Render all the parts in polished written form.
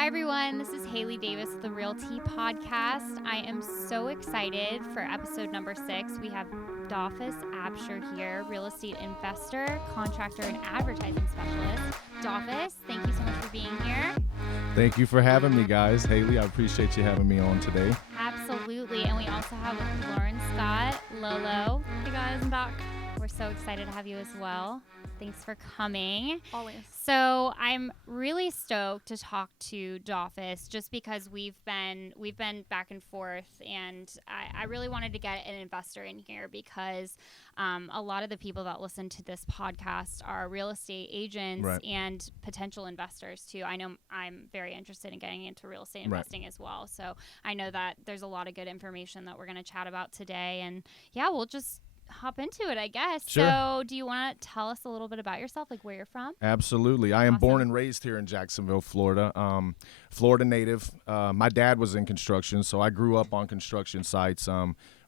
Hi, everyone. This is Haley Davis, the Realty Podcast. I am so excited for episode number 6. We have Doffis Absher here, real estate investor, contractor, and advertising specialist. Doffis, thank you so much for being here. Thank you for having me, guys. Haley, I appreciate you having me on today. Absolutely. And we also have Lauren Scott, Lolo. Hey, guys, I'm back. We're so excited to have you as well. Thanks for coming. Always. So I'm really stoked to talk to Doffis just because we've been back and forth, and I really wanted to get an investor in here because a lot of the people that listen to this podcast are real estate agents and potential investors too. I know I'm very interested in getting into real estate investing as well. So I know that there's a lot of good information that we're going to chat about today, and yeah, we'll just hop into it, I guess. Sure. So do you want to tell us a little bit about yourself, like where you're from? Absolutely. I am born and raised here in Jacksonville, Florida. Florida native. My dad was in construction, so I grew up on construction sites.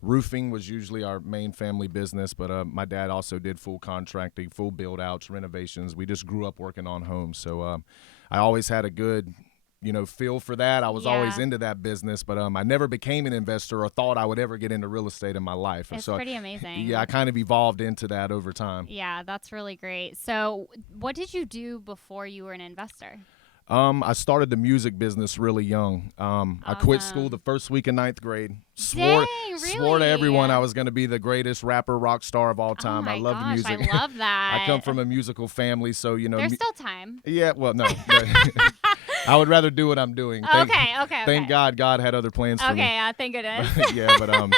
Roofing was usually our main family business, but my dad also did full contracting, full build-outs, renovations. We just grew up working on homes. So I always had a good feel for that. I was always into that business, but I never became an investor or thought I would ever get into real estate in my life. It's pretty amazing. Yeah, I kind of evolved into that over time. Yeah, that's really great. So what did you do before you were an investor? I started the music business really young. I quit school the first week of 9th grade. Swore to everyone I was going to be the greatest rapper, rock star of all time. I love music. I love that. I come from a musical family, so There's still time. Yeah, well, no. I would rather do what I'm doing. Thank God had other plans for me. Okay, thank goodness. Yeah, but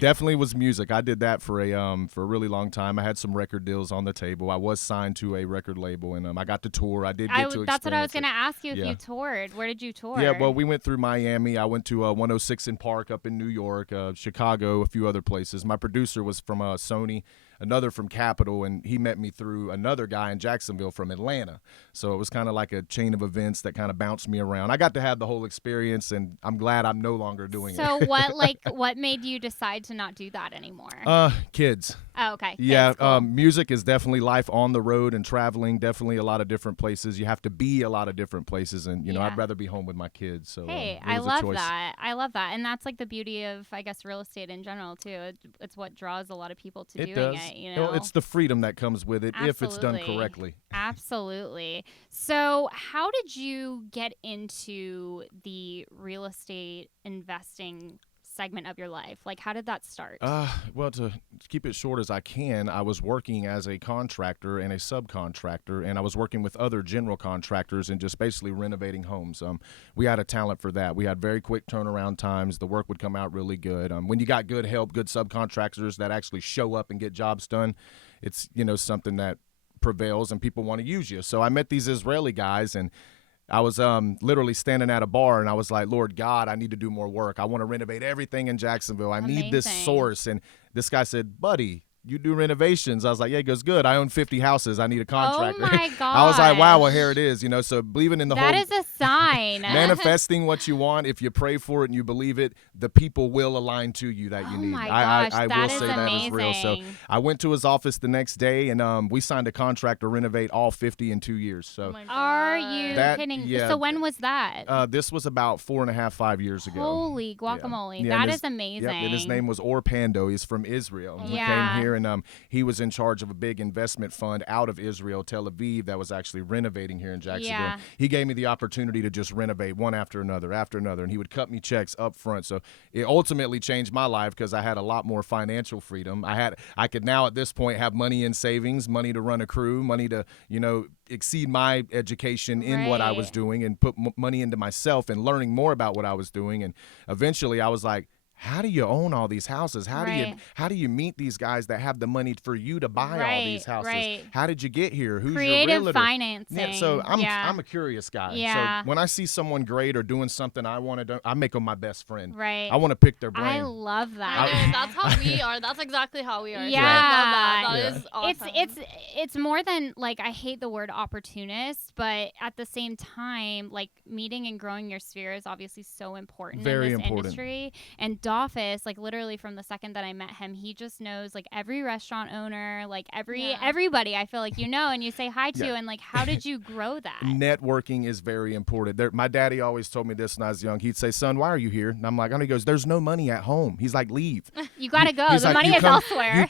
definitely was music. I did that for a really long time. I had some record deals on the table. I was signed to a record label, and I got to tour. I did get to experience That's what I was going to ask you if Yeah. you toured. Where did you tour? Yeah, well, we went through Miami. I went to 106 in Park up in New York, Chicago, a few other places. My producer was from Sony, another from Capitol, and he met me through another guy in Jacksonville from Atlanta. So it was kind of like a chain of events that kind of bounced me around. I got to have the whole experience, and I'm glad I'm no longer doing it. So what made you decide to not do that anymore? Kids. Oh, okay. Yeah, cool. music is definitely life on the road and traveling, definitely a lot of different places. You have to be a lot of different places, and, I'd rather be home with my kids. So I love that. I love that. And that's like the beauty of, I guess, real estate in general, too. It's what draws a lot of people to doing it. Well, it's the freedom that comes with it. Absolutely. If it's done correctly. Absolutely. So how did you get into the real estate investing segment of your life? Like, how did that start? Well, to keep it short as I can, I was working as a contractor and a subcontractor, and I was working with other general contractors and just basically renovating homes. We had a talent for that. We had very quick turnaround times. The work would come out really good. When you got good help, good subcontractors that actually show up and get jobs done, it's, something that prevails and people want to use you. So I met these Israeli guys, and I was literally standing at a bar, and I was like, Lord God, I need to do more work. I want to renovate everything in Jacksonville. I need this source. And this guy said, buddy, you do renovations. I was like, yeah. He goes, good. I own 50 houses. I need a contractor. Oh, my God. I was like, wow, well, here it is. So believing in the That whole. is a sign. Manifesting what you want. If you pray for it and you believe it, the people will align to you that you need. My gosh, I that will is say that is real. So amazing. I went to his office the next day, and we signed a contract to renovate all 50 in 2 years. So Are you kidding? Yeah. So when was that? This was about 4.5, 5 years ago. Holy guacamole. Yeah, That is amazing. Yep, and his name was Orpando. He's from Israel. He came here, and he was in charge of a big investment fund out of Israel, Tel Aviv, that was actually renovating here in Jacksonville. Yeah. He gave me the opportunity to just renovate one after another, and he would cut me checks up front. So it ultimately changed my life because I had a lot more financial freedom. I could now at this point have money in savings, money to run a crew, money to, exceed my education in what I was doing and put money into myself and learning more about what I was doing. And eventually I was like, how do you own all these houses? How do you meet these guys that have the money for you to buy all these houses? How did you get here? Who's Creative your realtor? financing. Yeah, so I'm a curious guy. Yeah. So when I see someone great or doing something I want to do, I make them my best friend. Right. I want to pick their brain. I love that. That's how we are. That's exactly how we are. Yeah. I love that. That is awesome. It's more than, like, I hate the word opportunist, but at the same time, like, meeting and growing your sphere is obviously so important Very in this important. industry. And Doffis, like literally from the second that I met him, he just knows like every restaurant owner, like everybody I feel like and you say hi to, and like how did you grow that? Networking is very important. My daddy always told me this when I was young. He'd say, "Son, why are you here?" And I'm like, "Oh," he goes, "There's no money at home." He's like, "Leave. You gotta go. He's The like, money is elsewhere." You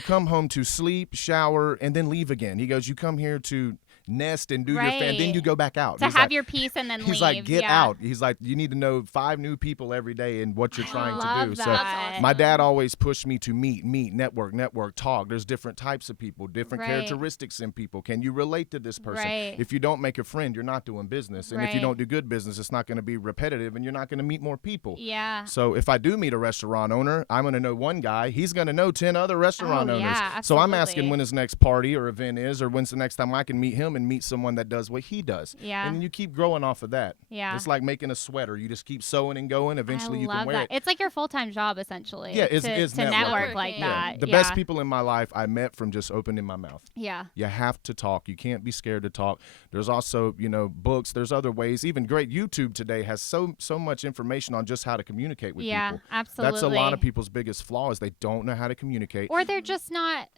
come home to sleep, shower, and then leave again. He goes, "You come here to nest and do your and then you go back out to have your peace and then leave." He's like, "Get out." He's like, "You need to know 5 new people every day and what you're trying to do." That. So awesome. my dad always pushed me to meet, network, talk. There's different types of people, different characteristics in people. Can you relate to this person? If you don't make a friend, you're not doing business. And if you don't do good business, it's not going to be repetitive and you're not going to meet more people. So if I do meet a restaurant owner, I'm going to know one guy. He's going to know 10 other restaurant owners. So I'm asking when his next party or event is, or when's the next time I can meet him and meet someone that does what he does. And then you keep growing off of that. It's like making a sweater. You just keep sewing and going. Eventually you can wear it. It's like your full-time job essentially. It's to network like that. The best people in my life I met from just opening my mouth. You have to talk. You can't be scared to talk. There's also, books. There's other ways. Even great YouTube today has so much information on just how to communicate with people. Absolutely. That's a lot of people's biggest flaw is they don't know how to communicate. Or they're just not,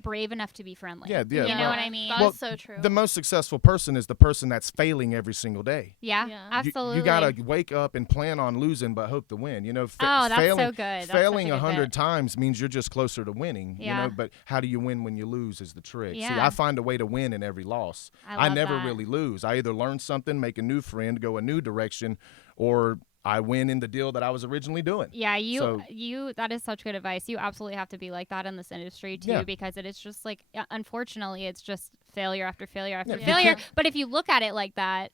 brave enough to be friendly. You know what I mean? That's so true. The most successful person is the person that's failing every single day. Absolutely. You gotta wake up and plan on losing but hope to win. That's so good. Failing 100 times means you're just closer to winning. But how do you win when you lose is the trick. See, I find a way to win in every loss. I never really lose. I either learn something, make a new friend, go a new direction, or I win in the deal that I was originally doing. That is such good advice. You absolutely have to be like that in this industry too, because it is just like, unfortunately, it's just failure after failure after failure. But if you look at it like that,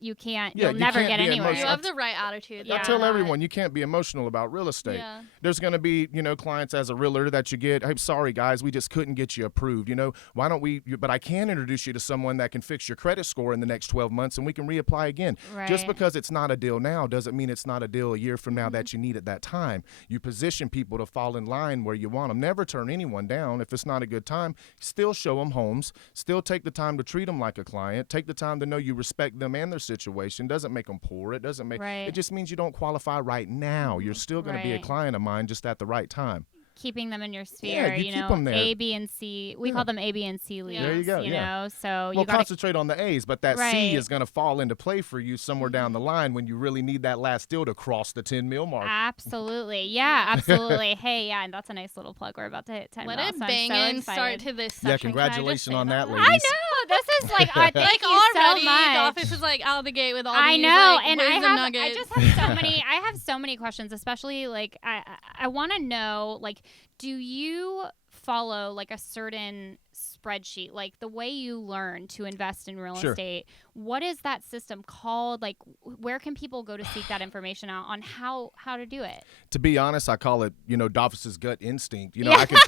you can't. You'll never get anywhere. You have the right attitude. I tell everyone you can't be emotional about real estate. There's going to be clients as a realtor that you get. Hey, sorry guys, we just couldn't get you approved. Why don't we? But I can introduce you to someone that can fix your credit score in the next 12 months, and we can reapply again. Just because it's not a deal now doesn't mean it's not a deal a year from now that you need at that time. You position people to fall in line where you want them. Never turn anyone down if it's not a good time. Still show them homes. Still take the time to treat them like a client. Take the time to know you respect them and their situation. Doesn't make them poor. It doesn't make it just means you don't qualify right now. You're still going to be a client of mine just at the right time. Keeping them in your sphere, you keep them there. A, B, and C. We call them A, B, and C leads. There you go. You know, so you concentrate on the A's, but that C is going to fall into play for you somewhere down the line when you really need that last deal to cross the 10 mil mark. Absolutely, absolutely. Hey, and that's a nice little plug. We're about to hit 10 mil. What a banging start to this session. Yeah, congratulations on that, ladies. I know. This is like, thank like you already, so much. Doffis is like out of the gate with all these. I know, and I just have so many. I have so many questions, especially like I want to know, like, do you follow like a certain spreadsheet, like the way you learn to invest in real estate? What is that system called? Like, where can people go to seek that information out on how to do it? To be honest, I call it, Doffis's gut instinct. I can.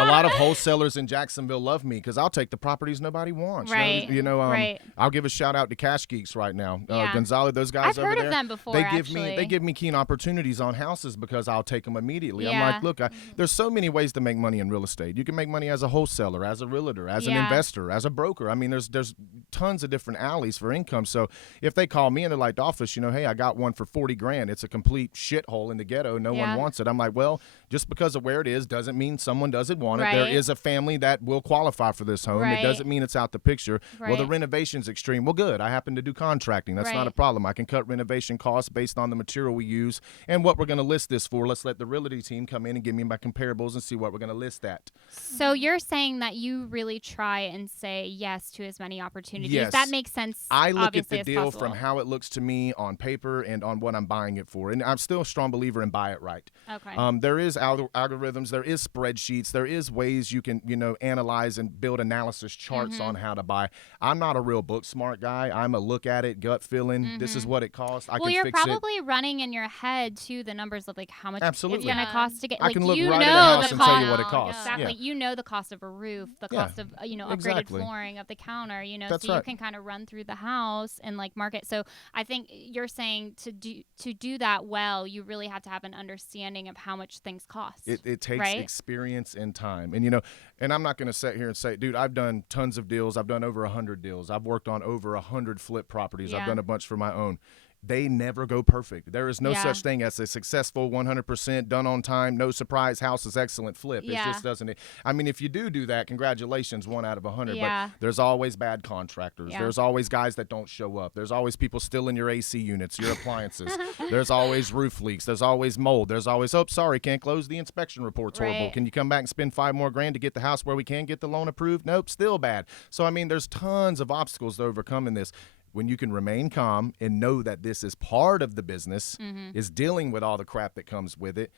A lot of wholesalers in Jacksonville love me because I'll take the properties nobody wants. Right. I'll give a shout out to Cash Geeks right now. Gonzalo, those guys over there. I've heard of them before. They give me keen opportunities on houses because I'll take them immediately. I'm like, look, there's so many ways to make money in real estate. You can make money as a wholesaler, as a realtor, as an investor, as a broker. I mean, there's tons of different alleys for income. So if they call me and they're like, Doffis, hey, I got one for $40,000. It's a complete shithole in the ghetto. No one wants it. I'm like, well, just because of where it is doesn't mean someone doesn't want it. There is a family that will qualify for this home. It doesn't mean it's out the picture. Well, the renovation's extreme. Well, good. I happen to do contracting. That's not a problem. I can cut renovation costs based on the material we use and what we're going to list this for. Let's let the realty team come in and give me my comparables and see what we're going to list at. So you're saying that you really try and say yes to as many opportunities. Yes. That makes sense. I look at the deal from how it looks to me on paper and on what I'm buying it for. And I'm still a strong believer in buy it right. Okay. There is algorithms. There is spreadsheets. There is ways you can, analyze and build analysis charts on how to buy. I'm not a real book smart guy. I'm a look at it, gut feeling. This is what it costs. I can fix it. Well, you're probably running in your head too the numbers of like how much it's going to cost to get. I can look right at a house and tell you what it costs. Exactly. You know the cost of a roof, the cost of upgraded flooring of the counter. So you can kind of run through the house and like market. So I think you're saying to do that well, you really have to have an understanding of how much things cost. It takes experience and time. And I'm not going to sit here and say, dude, I've done tons of deals. I've done over 100 deals. I've worked on over 100 flip properties. I've done a bunch for my own. they never go perfect. There is no Yeah. such thing as a successful 100% done on time, no surprise house is excellent flip. Yeah. It just doesn't. I mean, if you do that, congratulations, 1 out of 100. Yeah. But there's always bad contractors. Yeah. There's always guys that don't show up. There's always people stealing your AC units, your appliances. There's always roof leaks. There's always mold. There's always, oh, sorry, can't close the inspection report's horrible. Right. Can you come back and spend $5 more grand to get the house where we can get the loan approved? Nope, still bad. So, I mean, there's tons of obstacles to overcome in this. When you can remain calm and know that this is part of the business, is dealing with all the crap that comes with it,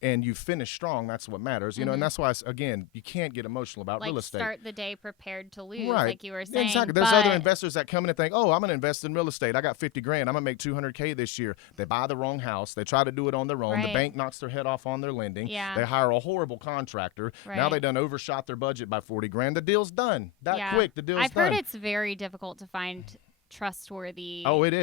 and you finish strong, that's what matters. You know, and that's why, again, you can't get emotional about like real estate. start the day prepared to lose, Right. like you were saying. Exactly. There's other investors that come in and think, oh, I'm going to invest in real estate. I got 50 grand. I'm going to make 200K this year. They buy the wrong house. They try to do it on their own. Right. The bank knocks their head off on their lending. Yeah. They hire a horrible contractor. Now Right. they done overshot their budget by 40 grand. The deal's done. That Yeah. quick, the deal's I've done. heard it's very difficult to find trustworthy. Oh, it is.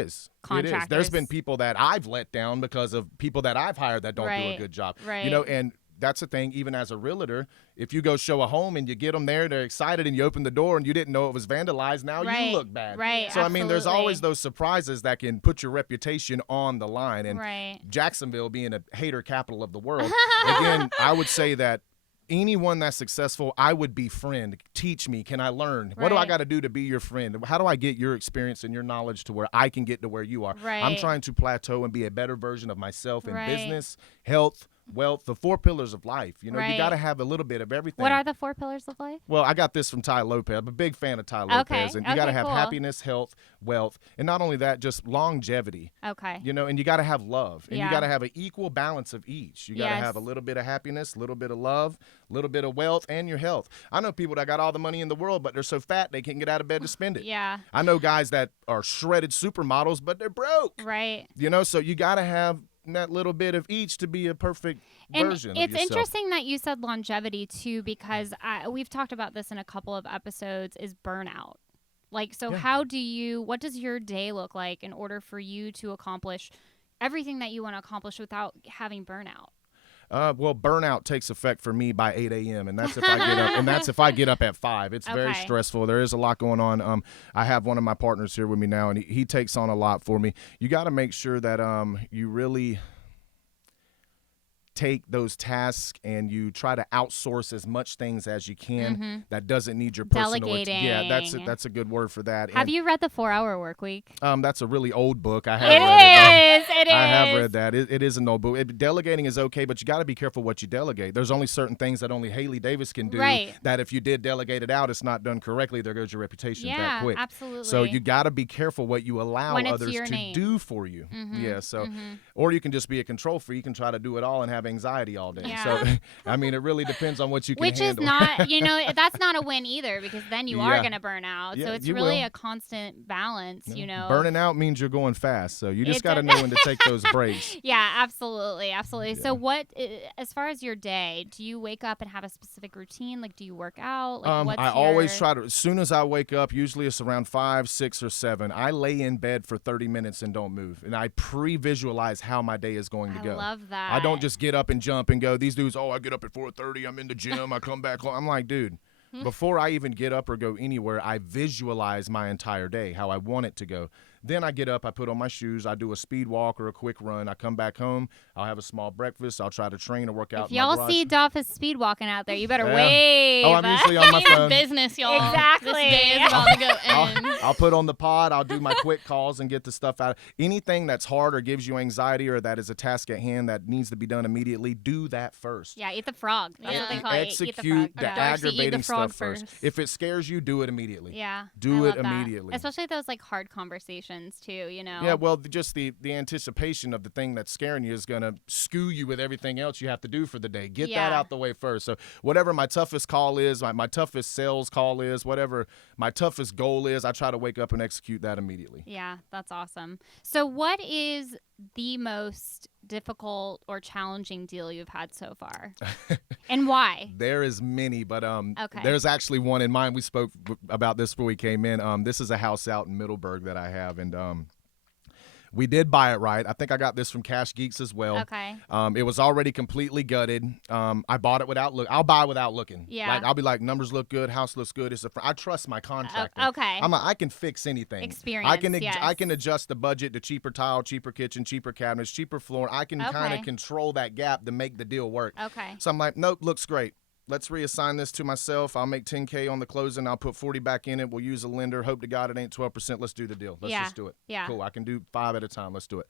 It is. There's contractors. been people that I've let down because of people that I've hired that don't do a Right. good job. Right. You know, and that's the thing, even as a realtor, if you go show a home and you get them there, they're excited, and you open the door and you didn't know it was vandalized, now Right. you look bad. Right. So, I mean, there's absolutely. always those surprises that can put your reputation on the line. And Right. Jacksonville being a hater capital of the world, again, I would say that anyone that's successful, I would befriend. Teach me. Can I learn? What do I Right. got to do to be your friend? How do I get your experience and your knowledge to where I can get to where you are? I'm Right. trying to plateau and be a better version of myself in Right. business, health, wealth, the 4 pillars of life. You know, you Right. got to have a little bit of everything. What are the 4 pillars of life? Well, I got this from Ty Lopez. I'm a big fan of Ty Lopez. Okay. And you got to Okay, have cool. happiness, health, wealth, and not only that, just longevity. Okay. You know, and you got to have love, and you Yeah. got to have an equal balance of each. You got to Yes. have a little bit of happiness, a little bit of love, a little bit of wealth, and your health. I know people that got all the money in the world, but they're so fat they can't get out of bed to spend it. Yeah. I know guys that are shredded supermodels, but they're broke. Right. You know, so you got to have that little bit of each to be a perfect And version of it's yourself. interesting that you said longevity too, because we've talked about this in a couple of episodes, is burnout. Like, so Yeah. what does your day look like in order for you to accomplish everything that you want to accomplish without having burnout? Well, burnout takes effect for me by 8 a.m. and that's if I get up. And that's if I get up at 5. It's very Okay. stressful. There is a lot going on. I have one of my partners here with me now, and he takes on a lot for me. You got to make sure that you really take those tasks and you try to outsource as much things as you can that doesn't need your personal Delegating. Yeah, that's a good word for that. Have And, you read The 4-Hour Workweek? that's a really old book. I have It read it. is. I have read that. It is an old book. Delegating is okay, but you got to be careful what you delegate. There's only certain things that only Haley Davis can do. Right. That if you did delegate it out, it's not done correctly. There goes your reputation that Yeah, quick. absolutely. So you got to be careful what you allow When it's others your to name. do for you. Yeah. So, or you can just be a control freak and try to do it all and have anxiety all day. Yeah. So, I mean, it really depends on what you can Which handle. is not, that's not a win either, because then you are Yeah. going to burn out. Yeah, So it's you really will. a constant balance, you know. Burning out means you're going fast. So you just It got to does. know when to take those breaks. Yeah, absolutely. Absolutely. So as far as your day, do you wake up and have a specific routine? Like, do you work out? Like, what's I always your- try to, as soon as I wake up, usually it's around 5, 6, or 7, I lay in bed for 30 minutes and don't move. And I pre-visualize how my day is going to I go. love that. I don't just get up and jump and go, these dudes, I get up at 4:30, I'm in the gym, I come back home. I'm like, dude, before I even get up or go anywhere, I visualize my entire day, how I want it to go. Then I get up, I put on my shoes, I do a speed walk or a quick run. I come back home, I'll have a small breakfast, I'll try to train or work out If in my y'all garage. see Doffis speed walking out there, you better Yeah. wave. Oh, I'm usually on my Need a phone. business, y'all. Exactly. This day is about to go in. I'll put on the pod. I'll do my quick calls and get the stuff out. Anything that's hard or gives you anxiety or that is a task at hand that needs to be done immediately, do that first. Yeah, eat the frog. That's what they Yeah. call it. Eat the Execute frog. the Okay. Darcy, eat the aggravating frog stuff first. first. If it scares you, do it immediately. Yeah. Do I it love that. immediately. Especially those like hard conversations too, you know. Yeah, well, just the anticipation of the thing that's scaring you is going to skew you with everything else you have to do for the day. Get that Yeah. out the way first. So whatever my toughest call is, my toughest sales call is, whatever my toughest goal is, I try to wake up and execute that immediately. Yeah, that's awesome. So what is the most difficult or challenging deal you've had so far? And why? There is many, but Okay. there's actually one in mind. We spoke about this before we came in. This is a house out in Middleburg that I have, and We did buy it right. I think I got this from Cash Geeks as well. Okay. It was already completely gutted. I bought it without look. I'll buy without looking. Yeah. Like I'll be like, numbers look good, house looks good. I trust my contractor. Okay. I can fix anything. Experience. I can adjust the budget to cheaper tile, cheaper kitchen, cheaper cabinets, cheaper floor. I can kind of control that gap to make the deal work. Okay. So I'm like, nope, looks great. Let's reassign this to myself. I'll make $10K on the closing. I'll put 40 back in it. We'll use a lender. Hope to God it ain't 12%. Let's do the deal. Let's just do it. Yeah. Cool. I can do 5 at a time. Let's do it.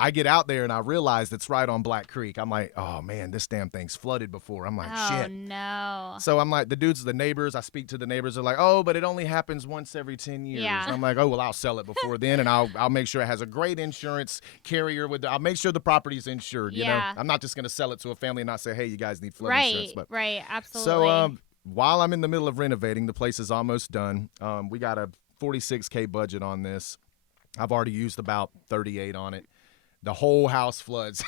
I get out there and I realize it's right on Black Creek. I'm like, oh man, this damn thing's flooded before. I'm like, shit. Oh no. So I'm like, the neighbors, I speak to the neighbors. They're like, oh, but it only happens once every 10 years. Yeah. I'm like, oh, well, I'll sell it before then, and I'll make sure it has a great insurance carrier. I'll make sure the property's insured. You know, I'm not just gonna sell it to a family and not say, hey, you guys need flood insurance. But, right, absolutely. So while I'm in the middle of renovating, the place is almost done. We got a $46K budget on this. I've already used about 38 on it. The whole house floods.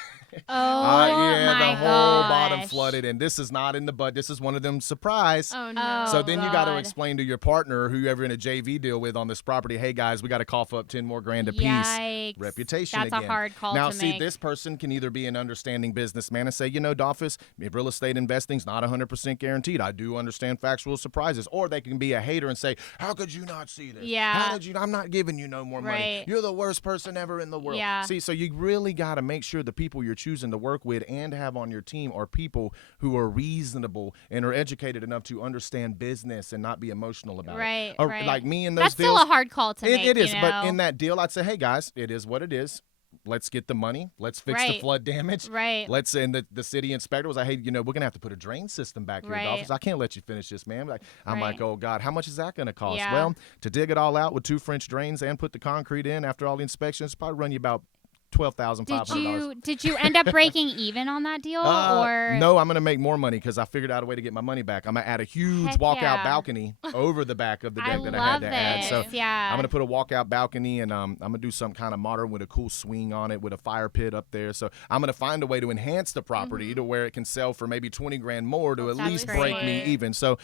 Oh, yeah, my the whole bottom gosh. flooded, and this is not in the budget. This is one of them surprise. Oh no. So then you got to God. explain to your partner, whoever in a JV deal with on this property, hey guys, we got to cough up 10 more grand a piece. Yikes. Reputation That's again. a hard call now, to see, make. this person can either be an understanding businessman and say, you know, Doffis, real estate investing's not 100% guaranteed. I do understand factual surprises. Or they can be a hater and say, how could you not see this? Yeah. How did you? I'm not giving you no more money. Right. You're the worst person ever in the world. Yeah. See, so you really got to make sure the people you're choosing to work with and have on your team are people who are reasonable and are educated enough to understand business and not be emotional about Right, it. Or right. like me in those That's deals. still a hard call to make. It is, you but know? in that deal, I'd say, hey guys, it is what it is. Let's get the money. Let's fix the Right. flood damage. Right. Let's and the city inspector was like, hey, you know, we're gonna have to put a drain system back here, Right. Doffis. I can't let you finish this, man. I'm like, Right. oh God, how much is that gonna cost? Yeah. Well, to dig it all out with 2 French drains and put the concrete in after all the inspections, probably run you about $12,500. Did you end up breaking even on that deal or No, I'm gonna make more money because I figured out a way to get my money back. I'm gonna add a huge Heck walkout yeah. balcony over the back of the I deck that I love had to add. So this. Yeah. I'm gonna put a walkout balcony and I'm gonna do some kind of modern with a cool swing on it with a fire pit up there. So I'm gonna find a way to enhance the property to where it can sell for maybe 20 grand more to at That's least break me great. even. So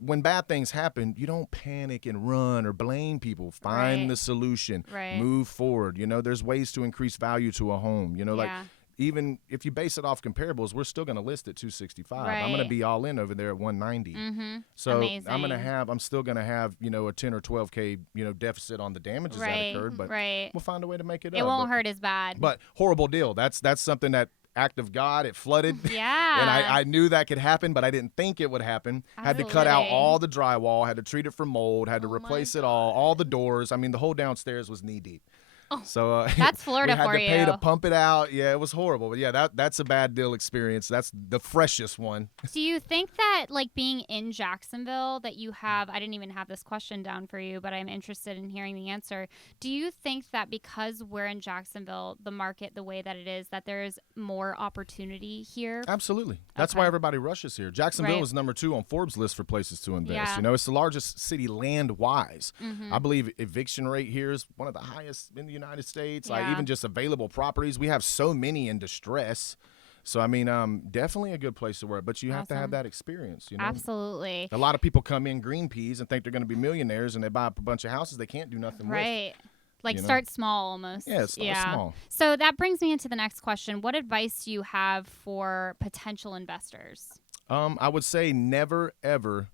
when bad things happen, you don't panic and run or blame people. Find Right. the solution. Right. Move forward. You know, there's ways to increase value to a home. You know, like Yeah. even if you base it off comparables, we're still going to list at 265. I'm going Right. to be all in over there at 190. Mm-hmm. So Amazing. I'm still going to have, you know, a 10 or 12K, you know, deficit on the damages Right. that occurred, but right. we'll find a way to make it It up. won't hurt as bad. But horrible deal. That's something that act of God, it flooded. yeah. And I knew that could happen, but I didn't think it would happen. Had to cut out Absolutely. all the drywall, had to treat it for mold, had to Oh my replace it all the doors. I mean, the whole downstairs was knee deep. Oh. So That's Florida we had for to pay you. to pump it out. Yeah, it was horrible. But yeah, that's a bad deal experience. That's the freshest one. Do you think that, like, being in Jacksonville, that you have, I didn't even have this question down for you, but I'm interested in hearing the answer. Do you think that because we're in Jacksonville, the market, the way that it is, that there's more opportunity here? Absolutely. That's Okay. why everybody rushes here. Jacksonville Right. is number 2 on Forbes list for places to invest. Yeah. You know, it's the largest city land-wise. Mhm. I believe eviction rate here is one of the highest in the United States. Like Yeah. even just available properties, we have so many in distress. So I mean, definitely a good place to work, but you have to have Awesome. that experience. You know, Absolutely. a lot of people come in green peas and think they're going to be millionaires, and they buy up a bunch of houses they can't do nothing with. Right. Like, you know? start small almost. Yeah, start small. So that brings me into the next question. What advice do you have for potential investors? I would say never ever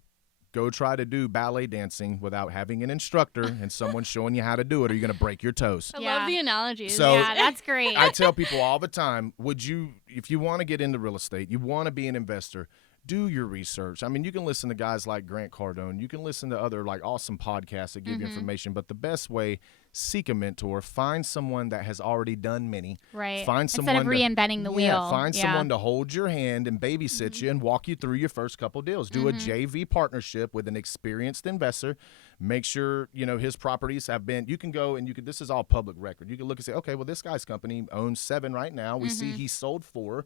go try to do ballet dancing without having an instructor and someone showing you how to do it, or you're going to break your toes. I Yeah. love the analogies. So- Yeah, that's great. I tell people all the time, if you want to get into real estate, you want to be an investor, do your research. I mean, you can listen to guys like Grant Cardone. You can listen to other like awesome podcasts that give you information. But the best way, seek a mentor. Find someone that has already done many. Right. Find Instead someone of reinventing the wheel. Yeah, find someone to hold your hand and babysit you and walk you through your first couple deals. Do a JV partnership with an experienced investor. Make sure, you know, his properties have been, you can go and this is all public record. You can look and say, okay, well, this guy's company owns 7 right now. We see he sold 4.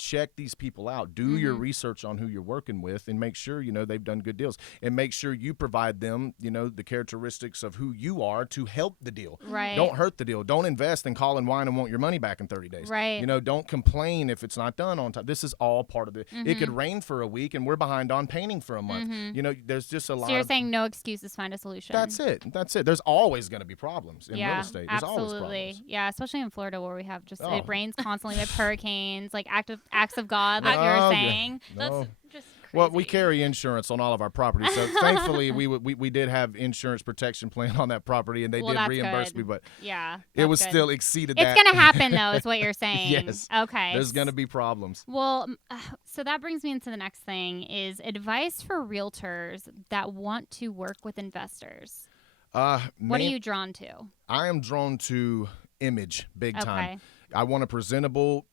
check these people out. Do your research on who you're working with and make sure, they've done good deals. And make sure you provide them, the characteristics of who you are to help the deal. Right. Don't hurt the deal. Don't invest and call and whine and want your money back in 30 days. Right. Don't complain if it's not done on time. This is all part of it. It could rain for a week and we're behind on painting for a month. There's just a lot. So you're saying no excuses, find a solution. That's it. There's always going to be problems in real estate. There's absolutely. always problems. Yeah, especially in Florida where we have it rains constantly with hurricanes, like acts of God, like you were saying. No. That's just crazy. Well, we carry insurance on all of our properties, so thankfully we did have insurance protection plan on that property, and they did reimburse me, but it was still exceeded that. It's going to happen, though, is what you're saying. Yes. Okay. There's going to be problems. Well, so that brings me into the next thing is advice for realtors that want to work with investors. What are you drawn to? I am drawn to image big time. I want a presentable,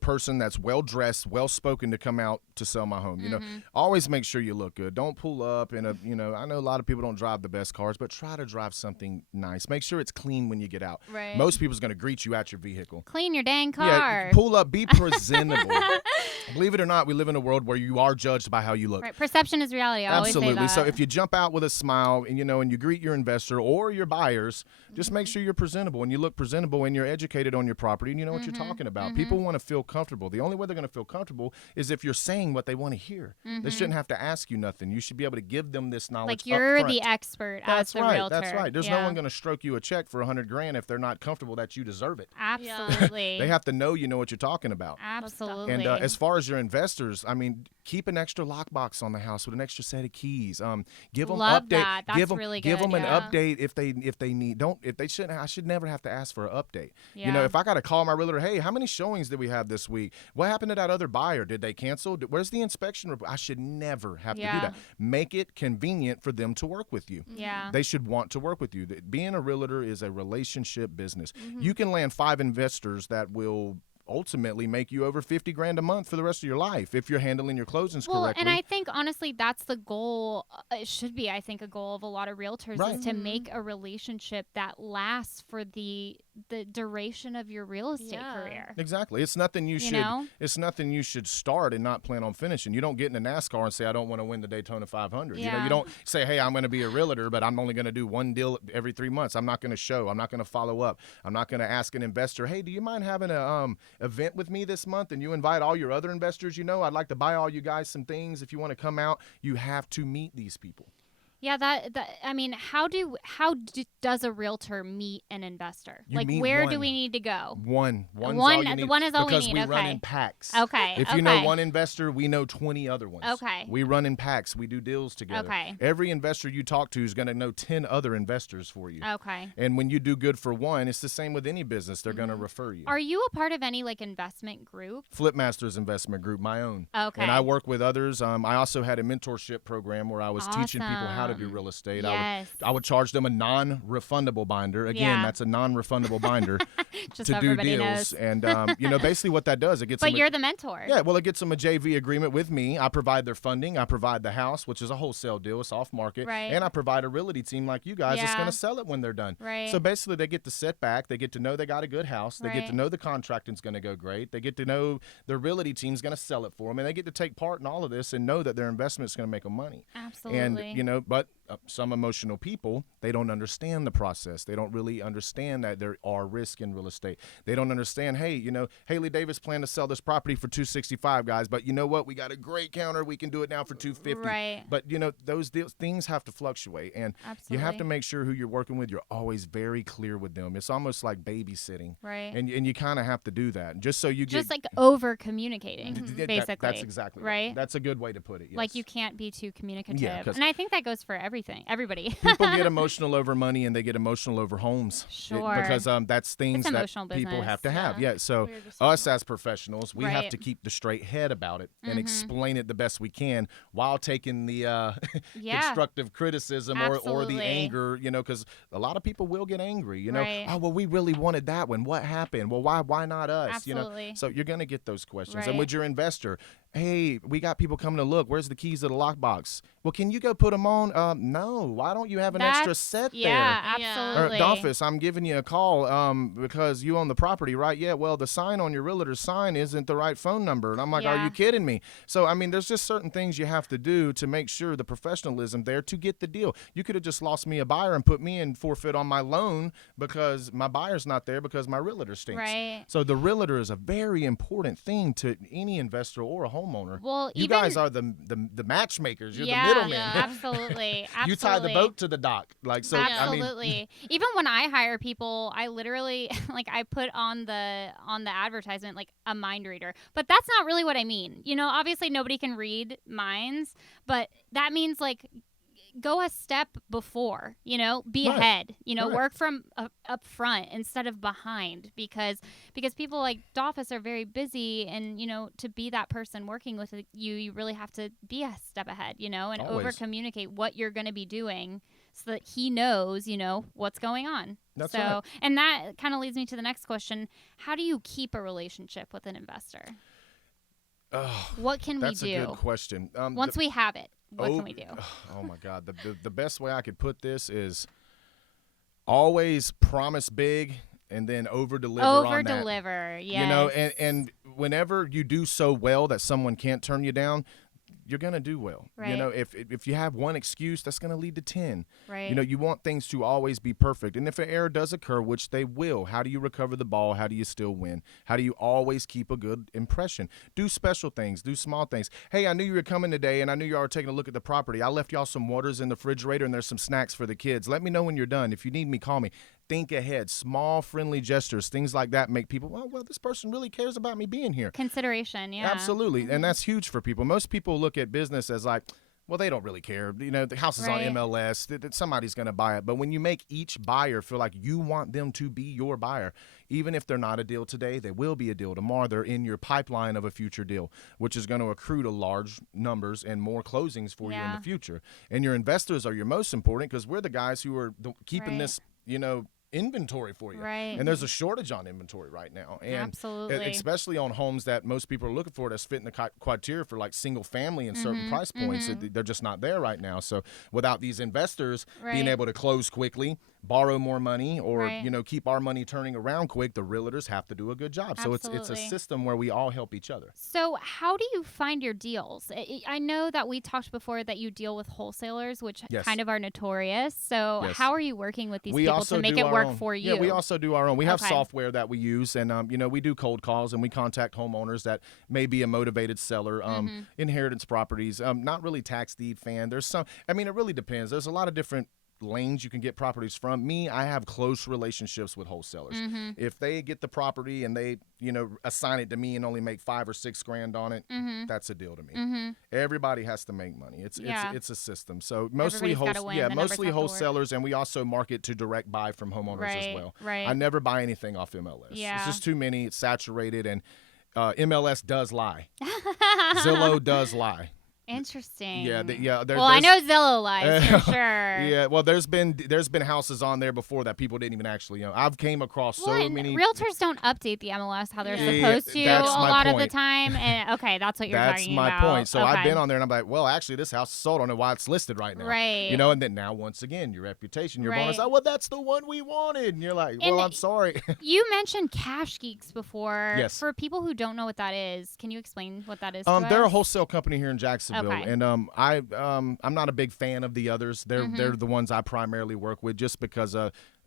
person that's well-dressed, well-spoken to come out to sell my home. Always make sure you look good. Don't pull up in I know a lot of people don't drive the best cars, but try to drive something nice. Make sure it's clean when you get out. Right. Most people's going to greet you at your vehicle. Clean your dang car. Yeah, pull up, be presentable. Believe it or not, we live in a world where you are judged by how you look. Right. Perception is reality. I Absolutely. always say that. So if you jump out with a smile and and you greet your investor or your buyers, just make sure you're presentable and you look presentable and you're educated on your property and you know what you're talking about. People want to feel comfortable. The only way they're going to feel comfortable is if you're saying what they want to hear. They shouldn't have to ask you nothing. You should be able to give them this knowledge. Like you're up front. the expert as the right. realtor. That's right. There's no one going to stroke you a check for $100,000 if they're not comfortable that you deserve it. Absolutely. They have to know you know what you're talking about. Absolutely. And as far as your investors, keep an extra lockbox on the house with an extra set of keys. Give them Love update. that. That's give them, really give good, them an update if they need. I should never have to ask for an update. Yeah. If I got to call my realtor, hey, how many showings did we have this week? What happened to that other buyer? Did they cancel? Where's the inspection report? I should never have to do that. Make it convenient for them to work with you. Yeah. They should want to work with you. Being a realtor is a relationship business. You can land 5 investors that will ultimately make you over $50,000 a month for the rest of your life if you're handling your closings correctly. And I think honestly that's the goal. It should be, I think, a goal of a lot of realtors is to make a relationship that lasts for the duration of your real estate career. Exactly. It's nothing it's nothing you should start and not plan on finishing. You don't get into NASCAR and say I don't want to win the Daytona 500. You don't say, hey, I'm going to be a realtor, but I'm only going to do one deal every 3 months. I'm not going to show. I'm not going to follow up. I'm not going to ask an investor, hey, do you mind having a event with me this month and you invite all your other investors? I'd like to buy all you guys some things. If you want to come out, you have to meet these people. Yeah, how does a realtor meet an investor? Where do we need to go? One is all we need. Because we run in packs. Okay. If you know one investor, we know 20 other ones. Okay. We run in packs. We do deals together. Okay. Every investor you talk to is going to know 10 other investors for you. Okay. And when you do good for one, it's the same with any business. They're going to refer you. Are you a part of any investment group? Flipmasters Investment Group, my own. Okay. And I work with others. I also had a mentorship program where I was teaching people how to do real estate. Yes. I would charge them a non-refundable binder. Again, that's a non-refundable binder Just to so do everybody deals. knows. And basically what that does, it gets But them you're the mentor. Yeah, well, it gets them a JV agreement with me. I provide their funding. I provide the house, which is a wholesale deal. It's off market. Right. And I provide a realty team like you guys that's going to sell it when they're done. Right. So basically they get to sit back. They get to know they got a good house. They get to Right. know the contracting's going to go great. They get to know their realty team's going to sell it for them. And they get to take part in all of this and know that their investment is going to make them money. Absolutely. And, but some emotional people, they don't understand the process. They don't really understand that there are risks in real estate. They don't understand, hey, Haley Davis planned to sell this property for $265, guys, but you know what? We got a great counter. We can do it now for $250. Right. But, those things have to fluctuate. And you have to make sure who you're working with, you're always very clear with them. It's almost like babysitting. Right. And you kind of have to do that. Just so you get... Just over communicating, basically. That's exactly right. That's a good way to put it, yes. You can't be too communicative. Yeah, and I think that goes for everybody. People get emotional over money and they get emotional over homes. Sure. Because that's things It's that emotional people business. have to have. Yeah. So us as professionals, we have to keep the straight head about it and explain it the best we can while taking the constructive criticism or the Absolutely. anger, because a lot of people will get angry, Right. Oh, well, we really wanted that one. What happened? Well, why not us? Absolutely. So you're going to get those questions. Right. And with your investor, Hey, we got people coming to look. Where's the keys to the lockbox? Well, can you go put them on? No. Why don't you have an extra set there? Yeah, Yeah. absolutely. Doffis, I'm giving you a call because you own the property, right? Yeah, well, the sign on your realtor's sign isn't the right phone number. And I'm like, are Yeah. you kidding me? So, I mean, there's just certain things you have to do to make sure the professionalism there to get the deal. You could have just lost me a buyer and put me in forfeit on my loan because my buyer's not there because my realtor stinks. Right. So the realtor is a very important thing to any investor or a homeowner. Well, You even, guys are the matchmakers. You're yeah, the middlemen. Yeah. absolutely. You tie the boat to the dock. Like, so, I mean, Absolutely. Even when I hire people, I literally like I put on the advertisement like a mind reader. But that's not really what I mean. You know, obviously nobody can read minds, but that means like go a step before, you know, be Right. ahead, you know, Right. work from up front instead of behind because people like Doffis are very busy and, you know, to be that person working with you really have to be a step ahead, you know, and over Always. communicate what you're going to be doing so that he knows, you know, what's going on. That's so, right. and that kind of leads me to the next question. How do you keep a relationship with an investor? Oh, What can we that's a do? good question. Once we have it, what can we do? Oh my God. The best way I could put this is always promise big and then over deliver on that. Over-deliver, yes. You know, and whenever you do so well that someone can't turn you down, you're gonna do well. You Right. know, if you have one excuse, that's gonna lead to 10. Right. You know, you want things to always be perfect. And if an error does occur, which they will, how do you recover the ball? How do you still win? How do you always keep a good impression? Do special things, do small things. Hey, I knew you were coming today and I knew you were taking a look at the property. I left y'all some waters in the refrigerator and there's some snacks for the kids. Let me know when you're done. If you need me, call me. Think ahead. Small, friendly gestures, things like that make people, well, this person really cares about me being here. Consideration, yeah. Absolutely. And that's huge for people. Most people look at business as like, well, they don't really care. You know, the house is Right. on MLS. Somebody's going to buy it. But when you make each buyer feel like you want them to be your buyer, even if they're not a deal today, they will be a deal tomorrow. They're in your pipeline of a future deal, which is going to accrue to large numbers and more closings for you in Yeah. the future. And your investors are your most important because we're the guys who are keeping Right. this, you know, inventory for you. Right. And there's a shortage on inventory right now. And Absolutely. especially on homes that most people are looking for that's fitting the criteria for like single family and certain price points. They're just not there right now. So without these investors being Right. able to close quickly, borrow more money, or Right. you know, keep our money turning around quick, the realtors have to do a good job. So it's a Absolutely. system where we all help each other. So, how do you find your deals? I know that we talked before that you deal with wholesalers, which Yes. kind of are notorious. So, Yes. how are you working with these We people also to make do it our work own. for you? Yeah, we also do our own. We have Okay. software that we use, and you know, we do cold calls and we contact homeowners that may be a motivated seller. Inheritance properties, not really tax deed fan. There's some. I mean, it really depends. There's a lot of different lanes you can get properties from. Me, I have close relationships with wholesalers. If they get the property and they, you know, assign it to me and only make $5 or $6 grand on it, that's a deal to me. Everybody has to make money. Yeah. It's a system. So mostly Everybody's gotta win. The numbers mostly have to work. wholesalers, and we also market to direct buy from homeowners Right, as well. right. I never buy anything off MLS. Yeah. It's just too many. It's saturated, and MLS does lie. Zillow does lie. Interesting. Yeah, well, I know Zillow lies for sure. Yeah, well, there's been houses on there before that people didn't even actually own. I've came across Well, so and many. realtors don't update the MLS how they're Yeah, supposed to a that's my lot of the point. time. And okay, that's what you're That's talking my about. point. So I've Okay. been on there and I'm like, well, actually, this house is sold. I don't know why it's listed right now. Right. You know, and then now once again, your reputation, your bonus. Right. Oh, well, that's the one we wanted. And you're like, And well, I'm sorry. You mentioned Cash Geeks before. Yes. For people who don't know what that is, can you explain what that is? They're a us? wholesale company here in Jacksonville, Okay. and I'm not a big fan of the others. They're the ones I primarily work with, just because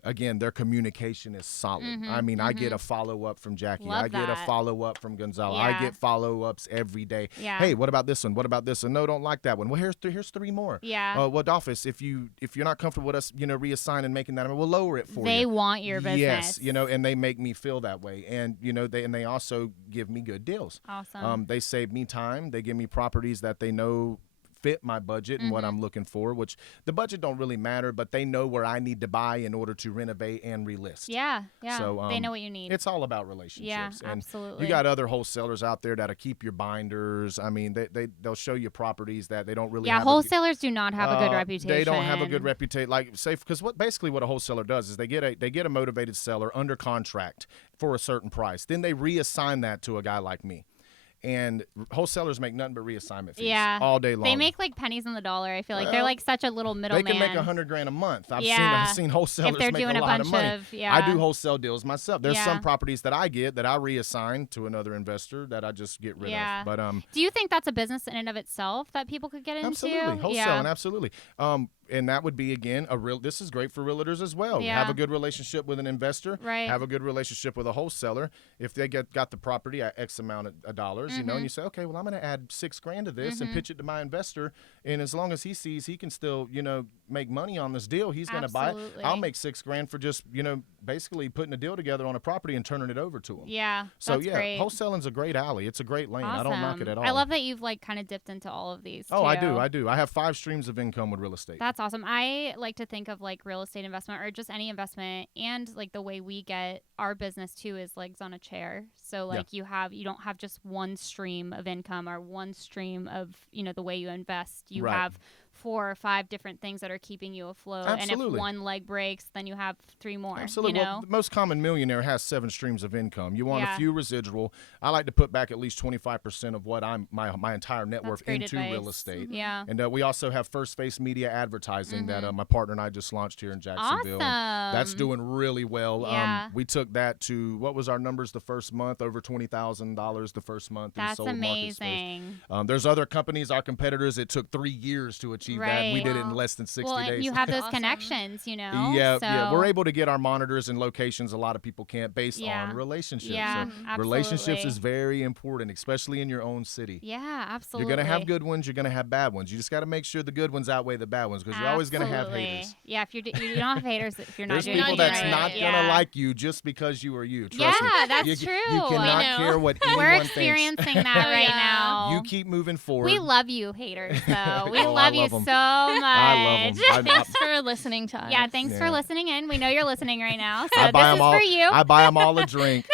again, their communication is solid. I mean, I get a follow up from Jackie. Love I get a that. follow up from Gonzalo. Yeah. I get follow ups every day. Yeah. Hey, what about this one? What about this one? No, don't like that one. Well, here's three more. Yeah. Well, Doffis, if you're not comfortable with us, you know, reassigning making that, we'll lower it for They you. want your business. Yes, you know, and they make me feel that way, and you know, they also give me good deals. Awesome. They save me time. They give me properties that they know fit my budget and what I'm looking for, which the budget don't really matter, but they know where I need to buy in order to renovate and relist. Yeah. So, they know what you need. It's all about relationships. Yeah, and absolutely. You got other wholesalers out there that'll keep your binders. I mean, they'll show you properties that they don't really Yeah, have wholesalers do not have a good reputation. They don't have a good reputation. Like, say, because basically what a wholesaler does is they get a motivated seller under contract for a certain price. Then they reassign that to a guy like me. and wholesalers make nothing but reassignment fees Yeah. all day long. They make like pennies on the dollar. I feel like they're Well, like such a little middleman. They can make $100,000 a month. I've Yeah. seen wholesalers if they're make doing a lot bunch of money. I do yeah. wholesale deals myself. There's Yeah. some properties that I get that I reassign to another investor that I just get rid Yeah. of. But Do you think that's a business in and of itself that people could get into? absolutely, wholesaling, Yeah. absolutely. And that would be again this is great for realtors as well. Yeah. Have a good relationship with an investor. Right. Have a good relationship with a wholesaler. If they got the property at X amount of dollars, you know, and you say, okay, well, I'm going to add $6,000 to this and pitch it to my investor, and as long as he sees he can still, you know, make money on this deal, he's going to buy it. Absolutely. I'll make $6,000 for just, you know, basically putting a deal together on a property and turning it over to him. Yeah. So that's yeah, great. wholesaling's a great alley. It's a great lane. Awesome. I don't knock it at all. I love that you've like kind of dipped into all of these. Oh, too. I do. I have 5 streams of income with real estate. That's awesome. I like to think of like real estate investment or just any investment, and like the way we get our business too is legs on a chair. So like you don't have just one stream of income or one stream of, you know, the way you invest. You Right. have 4 or 5 different things that are keeping you afloat. And Absolutely. if one leg breaks, then you have 3 more. Absolutely. You know? Well, the most common millionaire has 7 streams of income. You want Yeah. a few residual. I like to put back at least 25% of what my entire net That's worth great into advice. real estate. Yeah. And we also have First Face Media Advertising that my partner and I just launched here in Jacksonville. Awesome. And that's doing really well. Yeah. We took that to, what was our numbers the first month? Over $20,000 the first month. in That's sold market space. amazing. There's other companies, our competitors, it took 3 years to achieve that. We Right. did it in less than 60 Well, and days. you have those Awesome. connections, you know? Yeah, so, yeah, we're able to get our monitors and locations a lot of people can't based Yeah. on relationships. Yeah, So relationships absolutely. is very important, especially in your own city. Yeah, absolutely. You're going to have good ones, you're going to have bad ones. You just got to make sure the good ones outweigh the bad ones because you're always going to have Absolutely. haters. Yeah, if you don't have haters if you're not There's doing people it that's right. not yeah. going to like you just because you are you. Trust Yeah, me. that's you, true. You cannot I know. care what anyone We're thinks. experiencing that right Yeah. now. You keep moving forward. We love you, haters, though. We Oh, I love you love 'em. so much. I love them. Thanks for listening to us. Yeah, thanks for Yeah. listening in. We know you're listening right now, so I buy this them is all. for you. I buy them all a drink.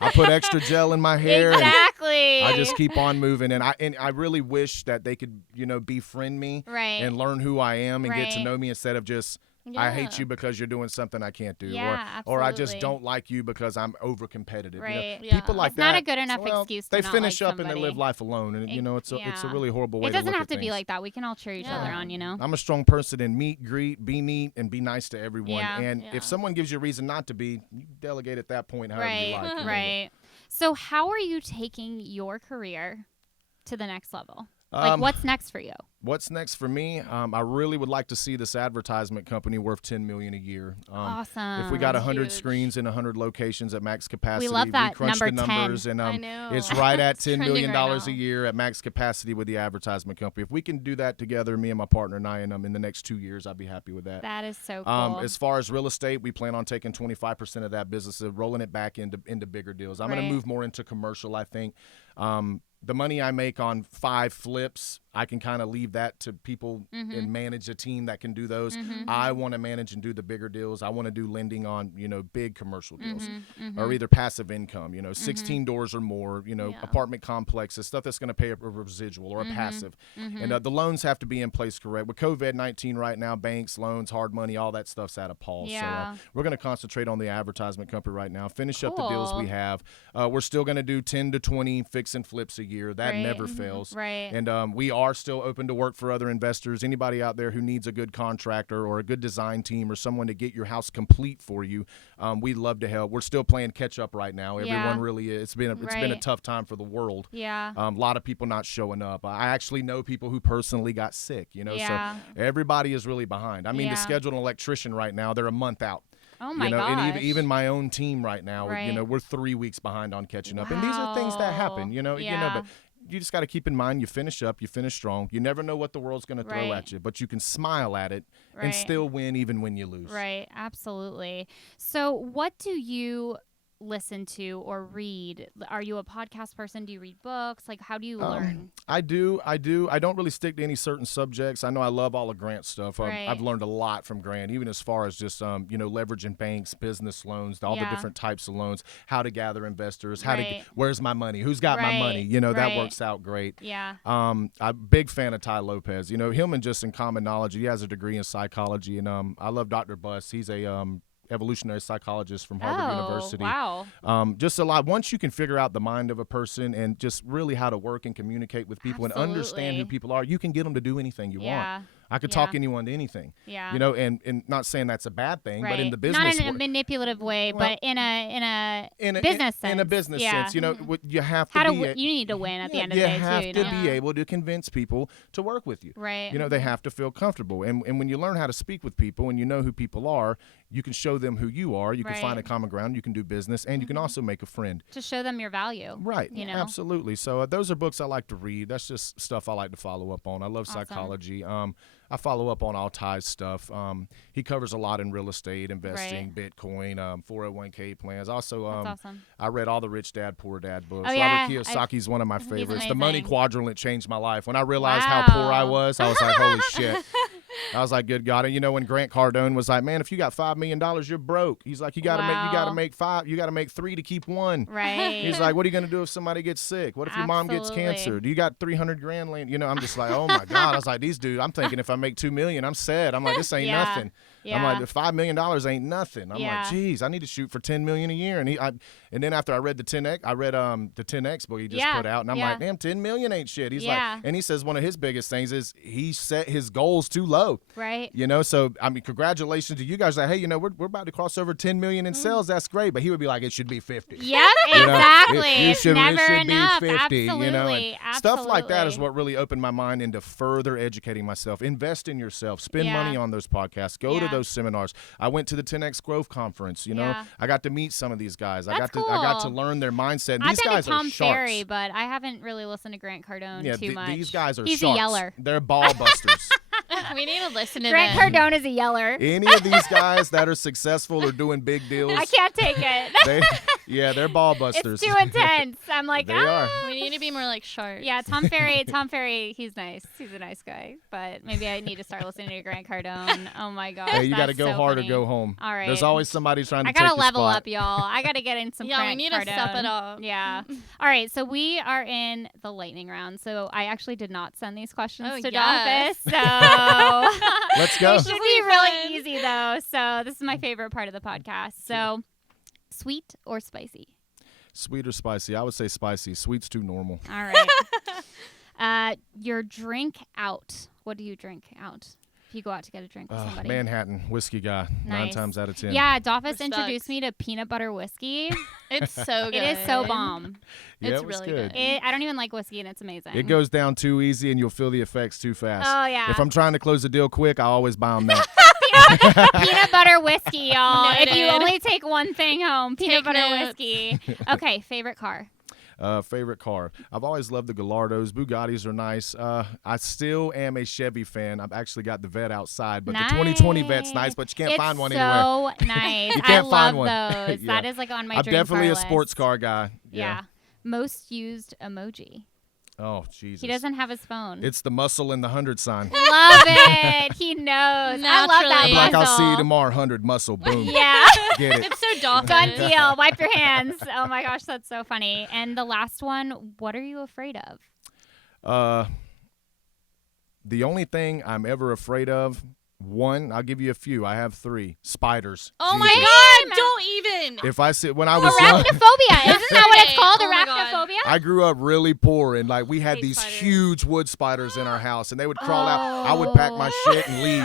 I put extra gel in my hair. And Exactly. I just keep on moving, and I really wish that they could, you know, befriend me right. and learn who I am and get to Right. know me instead of just I hate you because you're doing something I can't do, Yeah, or I just absolutely. don't like you because I'm over competitive. Right. Yeah. People like It's that. not a good enough well, excuse to They not finish like up and they somebody. live life alone, and you know it's a Yeah. really horrible way It to doesn't look have at to be things. like that. We can all cheer each other Yeah. on, you know? I'm a strong person and meet, greet, be neat, and be nice to everyone. Yeah. And Yeah. if someone gives you a reason not to be, you delegate at that point however you Right. like. you know. Right. So how are you taking your career to the next level? Like, Um, what's next for you? What's next for me? I really would like to see this advertisement company worth $10 million a year. Awesome. If we got That's 100 huge. screens in 100 locations at max capacity, love that crunch number the 10. numbers, and I know. it's right at It's $10 million trending right a now. year at max capacity with the advertisement company. If we can do that together, me and my partner and I, and in the next 2 years, I'd be happy with that. That is so cool. As far as real estate, we plan on taking 25% of that business and rolling it back into bigger deals. I'm going Right. to move more into commercial, I think. The money I make on 5 flips, I can kind of leave that to people and manage a team that can do those. I want to manage and do the bigger deals. I want to do lending on, you know, big commercial deals or either passive income, you know, 16 doors or more, you know, Yeah. apartment complexes, stuff that's going to pay a residual or a passive. And the loans have to be in place correct. With COVID-19 right now, banks, loans, hard money, all that stuff's at a pause. Yeah. So we're going to concentrate on the advertisement company right now, finish up the deals Cool. we have. We're still going to do 10 to 20 fix and flips a year. That Right. never fails. Right. And we are still open to work for other investors. Anybody out there who needs a good contractor or a good design team or someone to get your house complete for you, we'd love to help. We're still playing catch up right now. Yeah. Everyone really is. It's been a Right. tough time for the world. Yeah. A lot of people not showing up. I actually know people who personally got sick, you know, Yeah. so everybody is really behind. I mean, Yeah. to schedule an electrician right now, they're a month out. Oh my you know, gosh. and even my own team right now, Right. you know, we're 3 weeks behind on catching up. And these are things that happen, you know, Yeah. but you just got to keep in mind you finish up, you finish strong. You never know what the world's going to throw Right. at you, but you can smile at it Right. and still win even when you lose. Right, absolutely. So, what do you listen to or read? Are you a podcast person? Do you read books? Like, how do you learn? I do. I don't really stick to any certain subjects. I know I love all of Grant's stuff. Right. I've learned a lot from Grant, even as far as just you know, leveraging banks, business loans, all the Yeah. different types of loans, how to gather investors, Right. where's my money, who's got my Right. money. You know, that Right. works out great. Yeah. I'm a big fan of Ty Lopez. You know, him and just in common knowledge, he has a degree in psychology, and I love Dr. Buss. He's a evolutionary psychologist from Harvard University. Wow. Just a lot. Once you can figure out the mind of a person and just really how to work and communicate with people and understand who people are, you can get them to do anything you want. I could talk anyone to anything. Yeah. You know, and not saying that's a bad thing, but in the business, not in a manipulative way, but in a business sense. In a business sense, you know, you have to you need to win at the end of the day. You have to be able to convince people to work with you. Right. You know, they have to feel comfortable, and when you learn how to speak with people and you know who people are, you can show them who you are. You can find a common ground. You can do business, and you can also make a friend to show them your value. Right. You know? Absolutely. So those are books I like to read. That's just stuff I like to follow up on. I love psychology. I follow up on Altai's stuff. He covers a lot in real estate, investing, Bitcoin, 401k plans. Also, That's awesome. I read all the Rich Dad, Poor Dad books. Oh, yeah. Robert Kiyosaki's one of my favorites. The amazing. Money Quadrant changed my life. When I realized how poor I was like, holy shit. I was like, good God. And you know, when Grant Cardone was like, man, if you got $5 million, you're broke. He's like, you got to make 3 to keep 1. Right. He's like, what are you going to do if somebody gets sick? What if your mom gets cancer? Do you got $300,000 laying? You know, I'm just like, oh my God. I was like, these dudes, I'm thinking if I make $2 million, I'm set. I'm like, this ain't nothing. I'm like, $5 million ain't nothing. I'm like, geez, I need to shoot for $10 million a year. And then after I read the 10X book he just put out, and I'm like, damn, $10 million ain't shit. He's like, and he says one of his biggest things is he set his goals too low. Right. You know, so I mean, congratulations to you guys. Like, hey, you know, we're about to cross over 10 million in sales. That's great. But he would be like, it should be 50. Yep, exactly. It should Never enough. be 50. Absolutely. You know, and stuff like that is what really opened my mind into further educating myself. Invest in yourself. Spend money on those podcasts. Go to those seminars. I went to the 10X Growth Conference. You know, I got to meet some of these guys. I got to learn their mindset. These guys are sharks. Tom Ferry, but I haven't really listened to Grant Cardone too much. These guys are He's sharks. a yeller. They're ball busters. We need to listen to Grant Cardone is a yeller. Any of these guys that are successful or doing big deals, I can't take it. They're ball busters. It's too intense. I'm like, They are. We need to be more like sharks. Yeah, Tom Ferry, he's nice. He's a nice guy. But maybe I need to start listening to Grant Cardone. Oh my gosh. Hey, you got to go so hard funny. or go home. All right. There's always somebody trying to I take gotta your level spot. up, y'all. I gotta get in some Yeah, we Grant need Cardone. to step it up. Yeah. All right, so we are in the lightning round. So I actually did not send these questions to yes. Doffis. So Let's go. it should be really easy though. So this is my favorite part of the podcast. So sweet or spicy? Sweet or spicy? I would say spicy. Sweet's too normal. All right. Your drink out. What do you drink out? If you go out to get a drink with somebody. Manhattan, whiskey guy, 9 times out of 10. Yeah, Doffis introduced me to peanut butter whiskey. It's so good. It is so bomb. Yeah, It's it was really good. I don't even like whiskey, and it's amazing. It goes down too easy, and you'll feel the effects too fast. Oh, yeah. If I'm trying to close a deal quick, I always buy them that. Peanut butter whiskey, y'all. Noted. If you only take one thing home, peanut Take butter notes. whiskey. Okay, favorite car. Favorite car. I've always loved the Gallardos. Bugattis are nice. I still am a Chevy fan. I've actually got the Vet outside, but the 2020 Vet's nice, but you can't find one anywhere. It's so nice. You can't I find love one. those. Yeah. That is like on my I'm dream definitely car a sports list. car guy. Yeah. Most used emoji. Oh, Jesus. He doesn't have his phone. It's the muscle in the 100 sign. Love it. He knows. I love that Naturally. Like, muscle. I'll see you tomorrow, 100 muscle. Boom. Yeah. Get it. It's so Doffis. Done deal. Wipe your hands. Oh my gosh, that's so funny. And the last one, what are you afraid of? The only thing I'm ever afraid of, one, I'll give you a few. I have 3. Spiders. Oh my Jesus. God! Don't even. If I sit when I was young, Arachnophobia. Isn't that what it's called? Oh my God. Arachnophobia? I grew up really poor, and like we had Hate these spiders. huge wood spiders in our house, and they would crawl out. I would pack my shit and leave.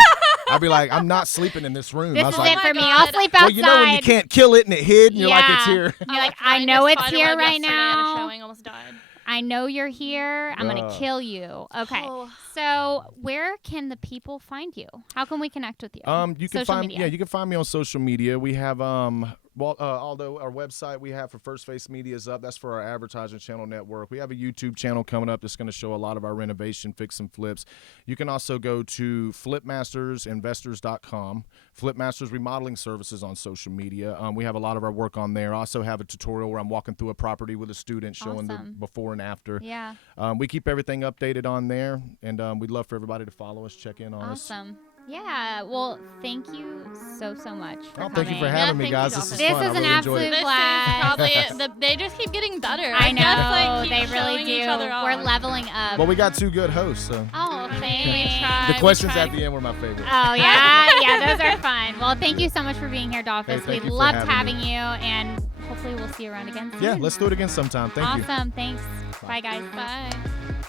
I'd be like, I'm not sleeping in this room. This I was is like, it for me. God. I'll sleep outside. well, you know when you can't kill it and it hid, and you're like, it's Yeah. here. You're like, I know it's here right At a now. showing, almost died. I know you're here. I'm going to kill you. Okay. Oh. So where can the people find you? How can we connect with you? You can Social find media. you can find me on social media. We have although our website we have for First Face Media is up. That's for our advertising channel network. We have a YouTube channel coming up that's going to show a lot of our renovation fix and flips. You can also go to flipmastersinvestors.com. Flipmasters Remodeling Services on social media. We have a lot of our work on there. I also have a tutorial where I'm walking through a property with a student showing the Awesome. before and after. Yeah. We keep everything updated on there, and we'd love for everybody to follow us, check in on us. Awesome. Yeah. Well, thank you so much for coming. Thank you for having me, thank guys. you, This is This fun. is I an really enjoyed absolute it. This blast. is probably it. They just keep getting better. I know. Guess, like, keep They really showing do. Each other off. We're leveling up. Well, we got 2 good hosts, so. Oh, We thanks. try. The questions at the end were my favorite. Oh yeah, those are fun. Well, thank you so much for being here, Doffis. Hey, We thank you for loved having having you, and hopefully we'll see you around again soon. Yeah, let's do it again sometime. Thank you. Awesome. Thanks. Bye, guys. Bye.